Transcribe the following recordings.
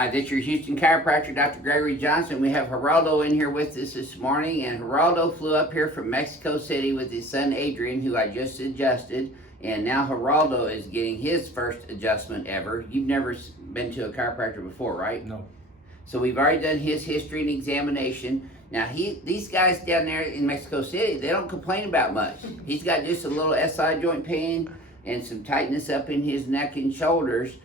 Hi, this is your Houston chiropractor, Dr. Gregory Johnson. We have Geraldo in here with us this morning, and Geraldo flew up here from Mexico City with his son Adrian, who I just adjusted, and now Geraldo is getting his first adjustment ever. You've never been to a chiropractor before, right? No. So we've already done his history and examination. Now these guys down there in Mexico City, they don't complain about much. He's got just a little SI joint pain and some tightness up in his neck and shoulders.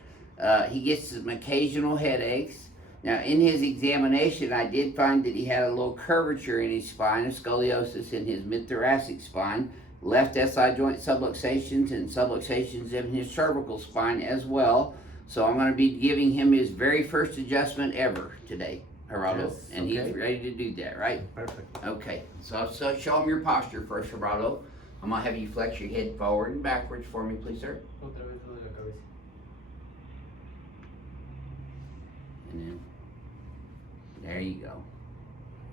He gets some occasional headaches. Now in his examination, I did find that he had a little curvature in his spine, a scoliosis in his mid-thoracic spine, left SI joint subluxations and subluxations in his cervical spine as well. So I'm going to be giving him his very first adjustment ever today, Geraldo, Yes, and okay. he's ready to do that, right? Perfect. Okay, so show him your posture first, Geraldo. I'm going to have you flex your head forward and backwards for me, please, sir. And then, there you go.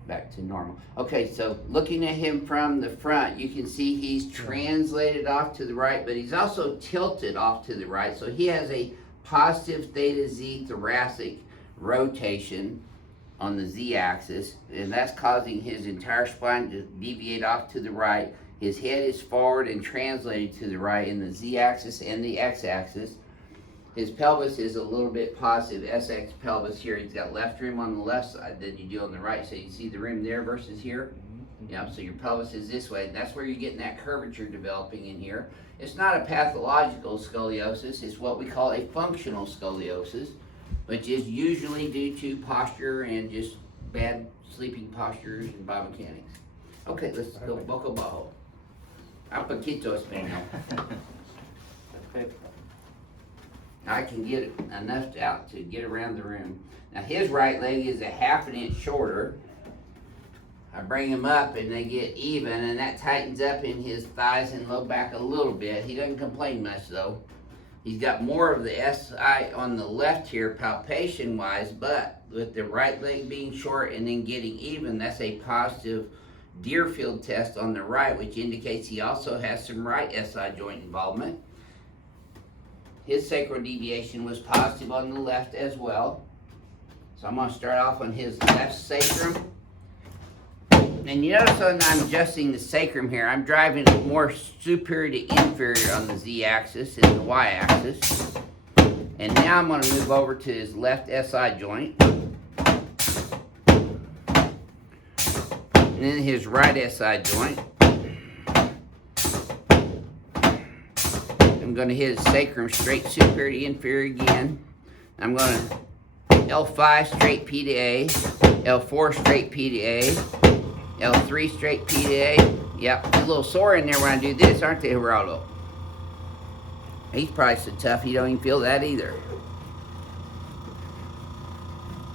Back to normal. Okay, so looking at him from the front, you can see he's translated off to the right, but he's also tilted off to the right. So he has a positive theta Z thoracic rotation on the Z axis, and that's causing his entire spine to deviate off to the right. His head is forward and translated to the right in the Z axis and the X axis. His pelvis is a little bit positive SX pelvis here. He's got left rim on the left side than you do on the right. So you see the rim there versus here? Yeah, so your pelvis is this way. That's where you're getting that curvature developing in here. It's not a pathological scoliosis. It's what we call a functional scoliosis, which is usually due to posture and just bad sleeping postures and biomechanics. Okay, let's go boco bajo. Un poquito español. I can get enough out to get around the room. Now his right leg is a ½ an inch shorter. I bring him up and they get even, and that tightens up in his thighs and low back a little bit. He doesn't complain much though. He's got more of the SI on the left here palpation wise, but with the right leg being short and then getting even, that's a positive Deerfield test on the right, which indicates he also has some right SI joint involvement. His sacral deviation was positive on the left as well. So I'm going to start off on his left sacrum. And you notice when I'm adjusting the sacrum here, I'm driving more superior to inferior on the Z-axis and the Y-axis. And now I'm going to move over to his left SI joint. And then his right SI joint. I'm going to hit his sacrum straight superior to inferior again. I'm going to L5 straight P to A, L4 straight P to A, L3 straight P to A. Yep, a little sore in there when I do this, aren't they, Geraldo? He's probably so tough he don't even feel that either.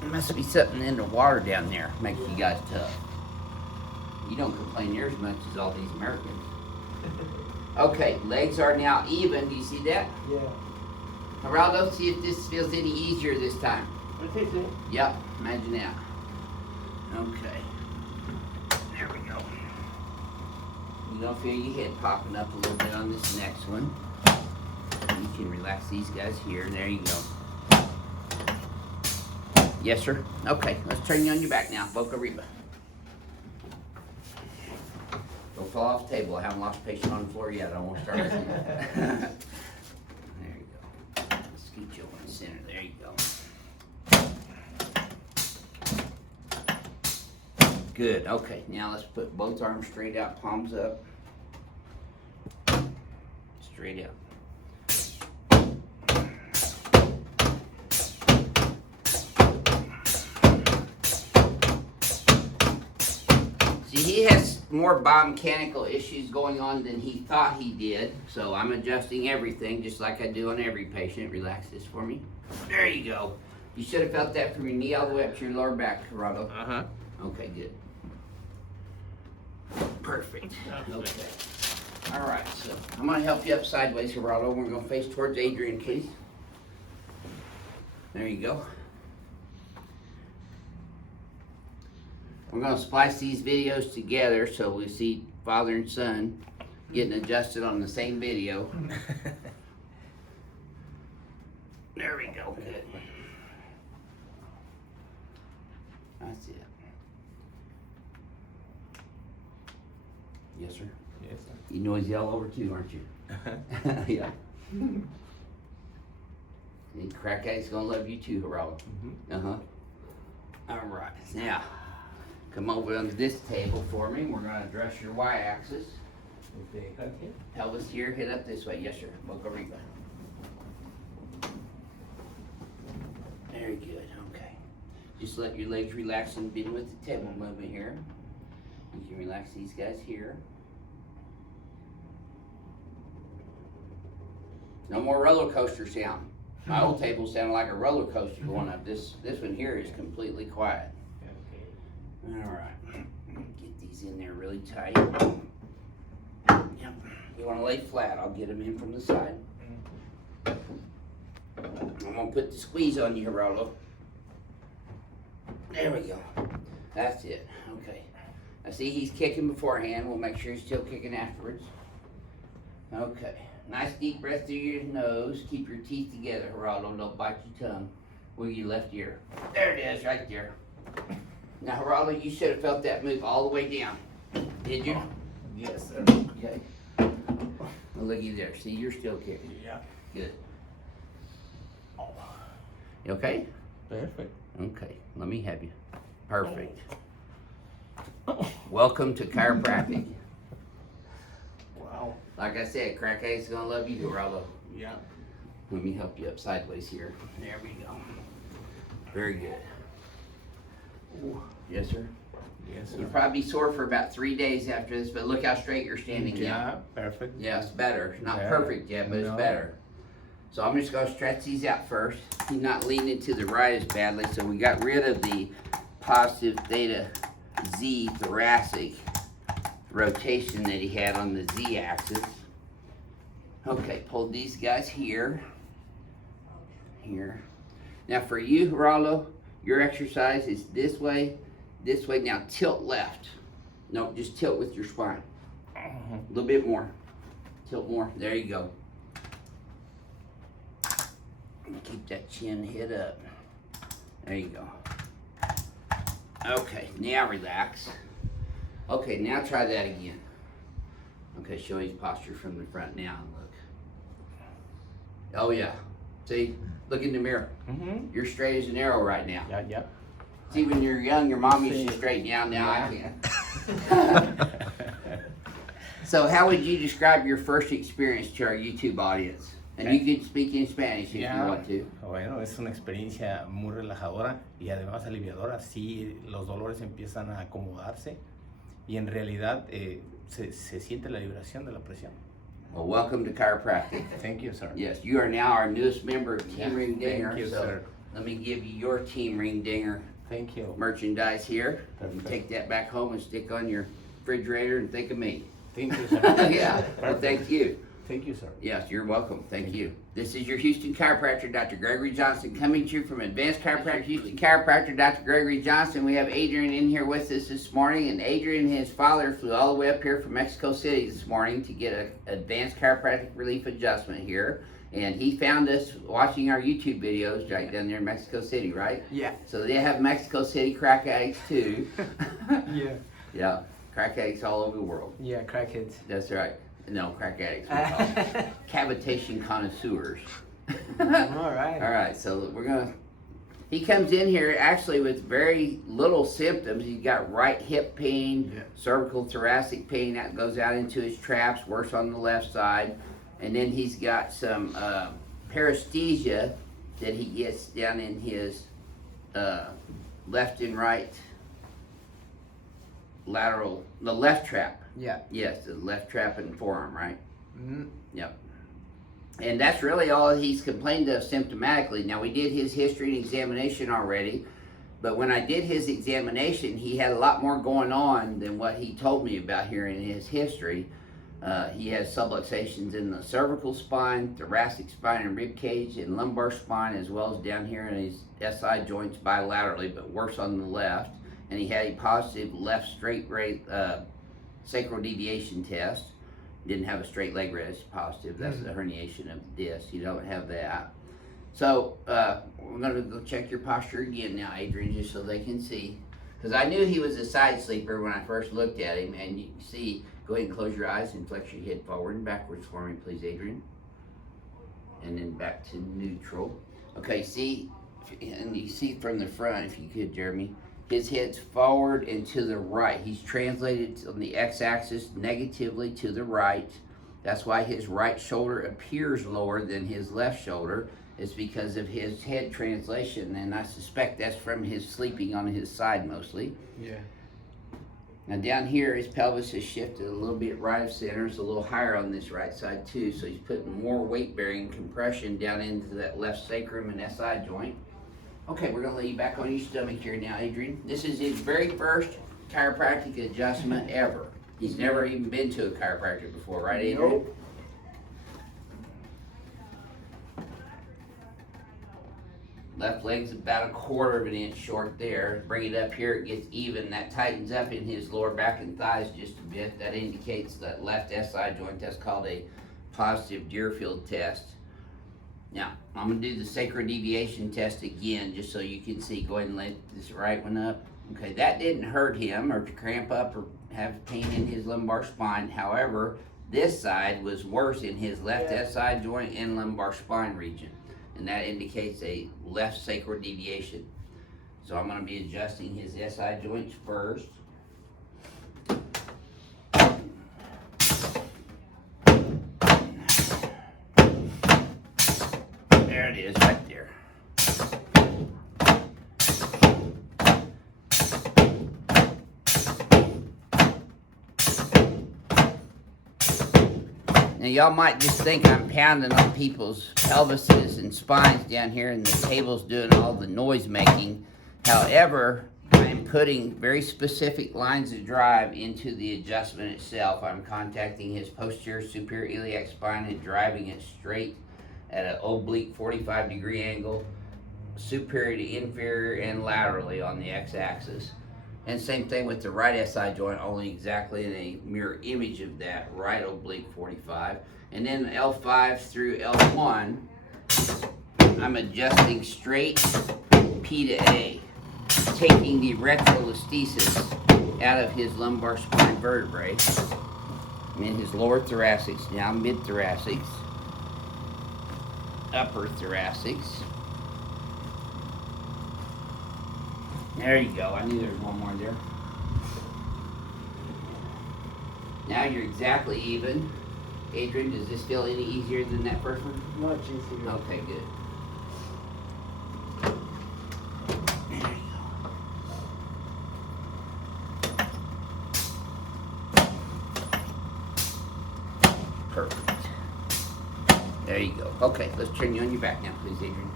There must be something in the water down there makes you guys tough. You don't complain near as much as all these Americans. Okay, legs are now even. Do you see that? Yeah. Geraldo, see if this feels any easier this time. Okay, sir. Yep, imagine that. Okay. There we go. You don't feel your head popping up a little bit on this next one. You can relax these guys here. There you go. Yes, sir. Okay, let's turn you on your back now. Boca Riba. Don't fall off the table. I haven't lost a patient on the floor yet. I won't start with you. There you go. Scoot you over in the center. There you go. Good. Okay. Now let's put both arms straight out, palms up. Straight out. See, he has more biomechanical issues going on than he thought he did. So I'm adjusting everything just like I do on every patient. Relax this for me. There you go. You should have felt that from your knee all the way up to your lower back, Geraldo. Uh-huh. Okay, good. Perfect. Okay. All right, so I'm going to help you up sideways, Geraldo. We're going to face towards Adrian, please. There you go. We're going to splice these videos together so we see father and son getting adjusted on the same video. There we go. Good. That's it. Yes, sir. Yes, sir. You know he's all over too, aren't you? Yeah. And crack addict's gonna love you too, Geraldo. Mm-hmm. All right, now come over on this table for me. We're gonna address your y-axis. Okay, cut here. Pelvis here, hit up this way. Yes, sir. Boca arriba. Very good. Okay. Just let your legs relax and begin with the table movement here. You can relax these guys here. No more roller coaster sound. My old table sounded like a roller coaster going up. This one here is completely quiet. Okay. All right. Get these in there really tight. Yep. You want to lay flat? I'll get them in from the side. I'm gonna put the squeeze on you, Geraldo. There we go. That's it. Okay. I see he's kicking beforehand. We'll make sure he's still kicking afterwards. Okay. Nice deep breath through your nose. Keep your teeth together, Geraldo. Don't bite your tongue. Wiggle your left ear. There it is, right there. Now, Geraldo, you should have felt that move all the way down. Did you? Yes, sir. Okay. Well, looky there. See, you're still kicking. Yeah. Good. You okay? Perfect. Okay. Let me have you. Perfect. Welcome to chiropractic. Wow. Like I said, crack addict's gonna love you, Geraldo. Yeah. Let me help you up sideways here. There we go. Very good. Ooh. Yes, sir. Yes, sir. You'll probably be sore for about 3 days after this, but look how straight you're standing now. Yeah, perfect. Yeah, it's better. Not Yeah. perfect yet, but it's No. better. So I'm just gonna stretch these out first. He's not leaning to the right as badly, so we got rid of the positive theta Z thoracic rotation that he had on the Z axis. Okay, pull these guys here. Here. Now for you, Geraldo, your exercise is this way, this way. Now tilt left. No, just tilt with your spine. A little bit more. Tilt more. There you go. Keep that chin hit up. There you go. Okay, now relax. Okay, now try that again. Okay, show his posture from the front now. Look. Oh yeah. See? Look in the mirror. Mm-hmm. You're straight as an arrow right now. Yeah, yeah. See, when you're young, your mom used to straighten you out. Now I can't. So how would you describe your first experience to our YouTube audience? And you can speak in Spanish if you want to. Bueno, es una experiencia muy relajadora y además aliviadora. Sí, los dolores empiezan a acomodarse y en realidad se siente la liberación de la presión. Well, welcome to chiropractic. Thank you, sir. Yes, you are now our newest member of Team Ring Dinger. Thank you, so sir. let me give you your Team Ring Dinger Thank you. merchandise here. You Perfect. take that back home and stick on your refrigerator and think of me. Thank you, sir. Yeah, well, Perfect. thank you. Thank you, sir. Yes, you're welcome. Thank you. This is your Houston chiropractor, Dr. Gregory Johnson, coming to you from Advanced Chiropractic Houston chiropractor, Dr. Gregory Johnson. We have Adrian in here with us this morning, and Adrian and his father flew all the way up here from Mexico City this morning to get an Advanced Chiropractic Relief adjustment here. And he found us watching our YouTube videos right down there in Mexico City, right? Yeah. So they have Mexico City crack addicts too. Yeah. Yeah, crack addicts all over the world. Yeah, crackheads. That's right. No, crack addicts, we call them. Cavitation connoisseurs. All right. All right, so he comes in here actually with very little symptoms. He's got right hip pain, Yeah. cervical thoracic pain that goes out into his traps, worse on the left side. And then he's got some paresthesia that he gets down in his left and right lateral, the left trap. Yeah. Yes, the left trap and forearm, right? Mm, Yep. And that's really all he's complained of symptomatically. Now, we did his history and examination already, but when I did his examination, he had a lot more going on than what he told me about here in his history. He has subluxations in the cervical spine, thoracic spine and rib cage, and lumbar spine, as well as down here in his SI joints bilaterally, but worse on the left. And he had a positive left straight sacral deviation test. Didn't have a straight leg raise positive. That's the herniation of the disc. You don't have that. So we're going to go check your posture again now, Adrian, just so they can see. Because I knew he was a side sleeper when I first looked at him, and you see, go ahead and close your eyes and flex your head forward and backwards for me, please, Adrian. And then back to neutral. Okay, see, and you see from the front, if you could, Jeremy, his head's forward and to the right. He's translated on the x-axis negatively to the right. That's why his right shoulder appears lower than his left shoulder. It's because of his head translation, and I suspect that's from his sleeping on his side mostly. Yeah. Now down here, his pelvis has shifted a little bit right of center. It's a little higher on this right side too, so he's putting more weight-bearing compression down into that left sacrum and SI joint. Okay, we're gonna lay you back on your stomach here now, Adrian. This is his very first chiropractic adjustment ever. He's never even been to a chiropractor before, right, Adrian? Nope. Left leg's about 1/4 of an inch short there. Bring it up here, it gets even. That tightens up in his lower back and thighs just a bit. That indicates that left SI joint. That's called a positive Deerfield test. Now, I'm gonna do the sacral deviation test again, just so you can see. Go ahead and lay this right one up. Okay, that didn't hurt him or to cramp up or have pain in his lumbar spine. However, this side was worse in his left SI joint and lumbar spine region. And that indicates a left sacral deviation. So I'm gonna be adjusting his SI joints first. There it is, right there. Now y'all might just think I'm pounding on people's pelvises and spines down here and the table's doing all the noise making. However, I'm putting very specific lines of drive into the adjustment itself. I'm contacting his posterior superior iliac spine and driving it straight at an oblique 45-degree angle, superior to inferior and laterally on the x-axis. And same thing with the right SI joint, only exactly in a mirror image of that, right oblique 45. And then L5 through L1, I'm adjusting straight P to A, taking the retrolisthesis out of his lumbar spine vertebrae. I'm in his lower thoracics now, mid-thoracics, upper thoracics. There you go. I knew there was one more there. Now you're exactly even. Adrian, does this feel any easier than that first one? Much easier. Okay, good. There you go. Perfect. There you go. Okay, let's turn you on your back now, please, Adrian.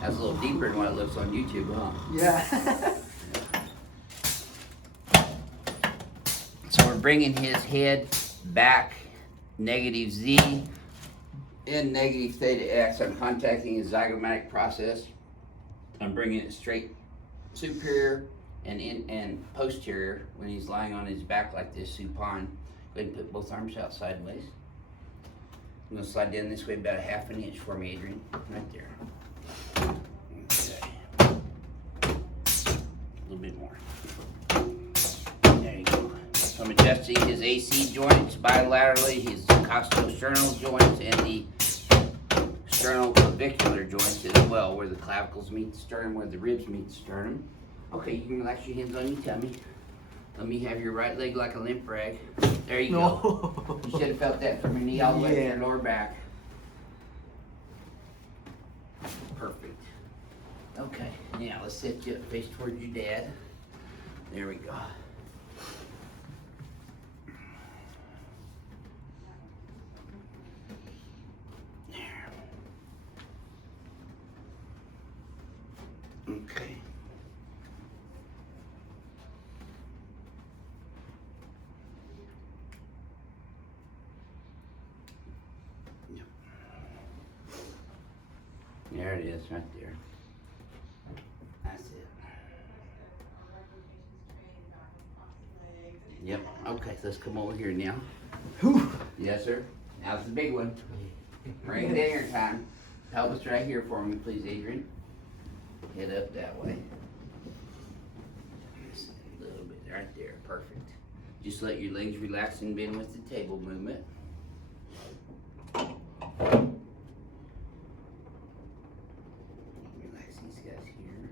That's a little deeper than what it looks on YouTube, huh? Yeah. So we're bringing his head back negative Z and negative theta X. I'm contacting his zygomatic process. I'm bringing it straight superior and in and posterior when he's lying on his back like this, supine. Go ahead and put both arms out sideways. I'm gonna slide down this way about 1/2 inch for me, Adrian. Right there. Okay. A little bit more. There you go. So I'm adjusting his AC joints bilaterally, his costosternal joints, and the sternoclavicular joints as well, where the clavicles meet the sternum, where the ribs meet the sternum. Okay, you can relax your hands on your tummy. Let me have your right leg like a limp rag. There you go. You should have felt that from your knee all the way to your lower back. Perfect. Okay, now let's sit you up face towards your dad. There we go. There. Okay. Yep. There it is, right there. That's it. Yep. Okay, so let's come over here now. Whew. Yes, sir. Now's the big one. Bring dinner time. Pelvis right here for me, please, Adrian. Head up that way. right there, perfect. Just let your legs relax and bend with the table movement. Relax these guys here.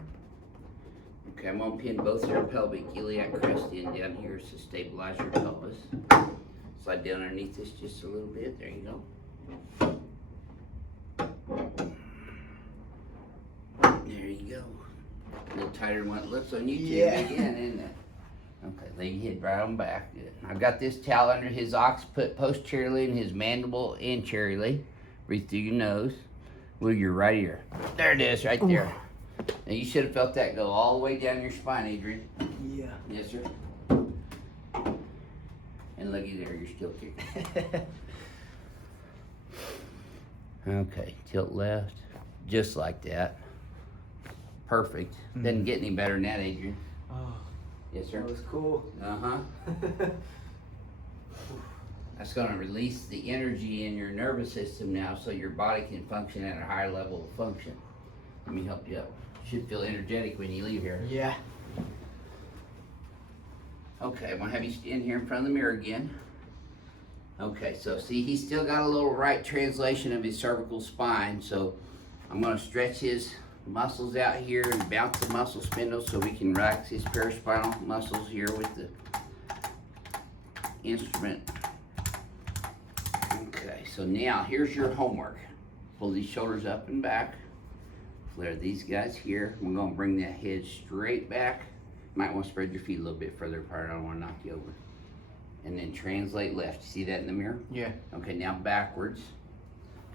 Okay, I'm gonna pin both your pelvic iliac crest in down here to stabilize your pelvis. Slide down underneath this just a little bit, there you go. There you go. A little tighter than what it looks on YouTube again, isn't it? Okay, lay your head right on back. Good. I've got this towel under his occiput posteriorly and his mandible anteriorly. Breathe through your nose. Move your right ear. There it is, right there. Now you should have felt that go all the way down your spine, Adrian. Yeah. Yes, sir. And looky there, you're still kicking. Okay, tilt left. Just like that. Perfect. Doesn't get any better than that, Adrian. Oh, Yes, sir. that was cool. Uh-huh. That's going to release the energy in your nervous system now so your body can function at a higher level of function. Let me help you out. Should feel energetic when you leave here. Yeah. Okay, I'm going to have you stand here in front of the mirror again. Okay, so see, he's still got a little right translation of his cervical spine, so I'm going to stretch his muscles out here and bounce the muscle spindle so we can relax his paraspinal muscles here with the instrument. Okay, so now here's your homework. Pull these shoulders up and back. Flare these guys here. We're going to bring that head straight back. Might want to spread your feet a little bit further apart. I don't want to knock you over. And then translate left. You see that in the mirror? Yeah. Okay, now backwards.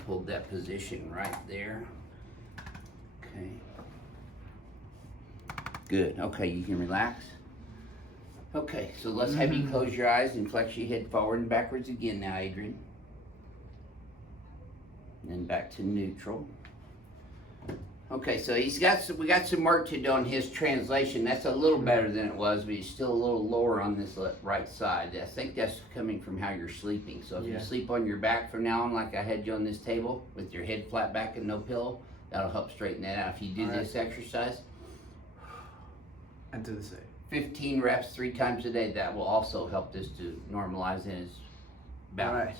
Hold that position right there. Okay. Good. Okay, you can relax. Okay, so let's have you close your eyes and flex your head forward and backwards again now, Adrian. And then back to neutral. Okay, so we got some work to do on his translation. That's a little better than it was, but he's still a little lower on this right side. I think that's coming from how you're sleeping. So if you sleep on your back from now on, like I had you on this table, with your head flat back and no pillow, that'll help straighten that out. If you do this exercise, And do the same. 15 reps 3 times a day, that will also help this to normalize in his balance.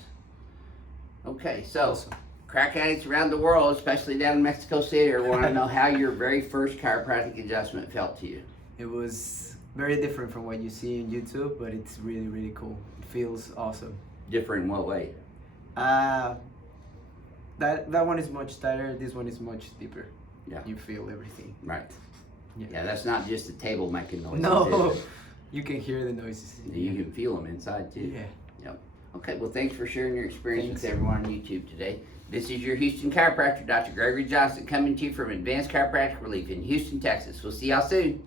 Okay, so Awesome. crack addicts around the world, especially down in Mexico City, want to know how your very first chiropractic adjustment felt to you. It was very different from what you see on YouTube, but it's really, really cool. It feels awesome. Different in what way? That one is much tighter. This one is much deeper. Yeah. You feel everything. Right. Yeah. Yeah, that's not just the table making noises. No, is it? you can hear the noises. You can feel them inside too. Yeah. Yep. Okay, well, thanks for sharing your experience Thanks. with everyone on YouTube today. This is your Houston chiropractor, Dr. Gregory Johnson, coming to you from Advanced Chiropractic Relief in Houston, Texas. We'll see y'all soon.